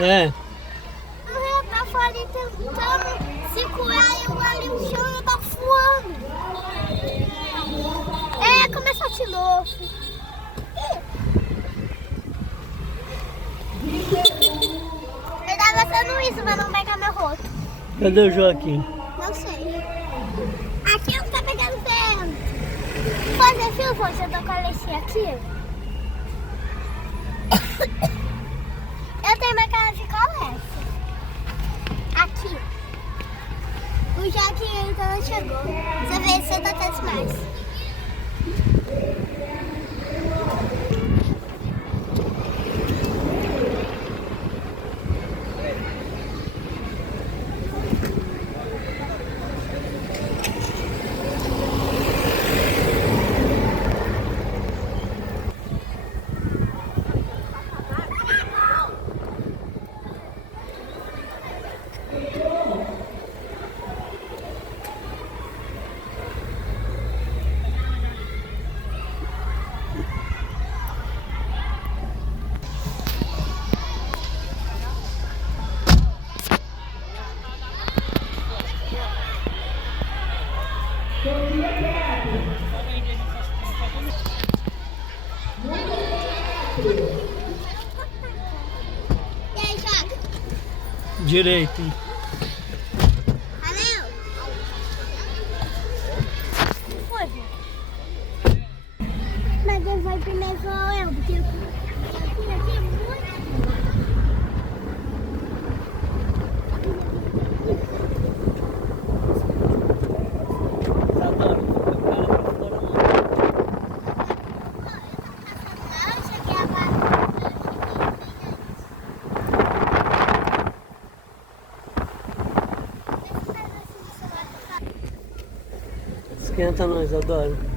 É. Eu tava ali tentando segurar eu ali no chão e eu tava voando. É, começou de novo. Eu tava fazendo isso, mas não pegar meu rosto. Cadê o Joaquim? Não sei. Aqui não tá pegando vento. Fazer fio, hoje eu tô com a Alexia aqui. Eu tenho uma cara de colégio. Aqui. O Joaquim ainda não chegou. Você vê se eu tô mais. E aí, joga. Direito. Valeu. Foi. Mas quem vai primeiro sou eu, porque eu aqui é muito. Esquenta nós, adoro.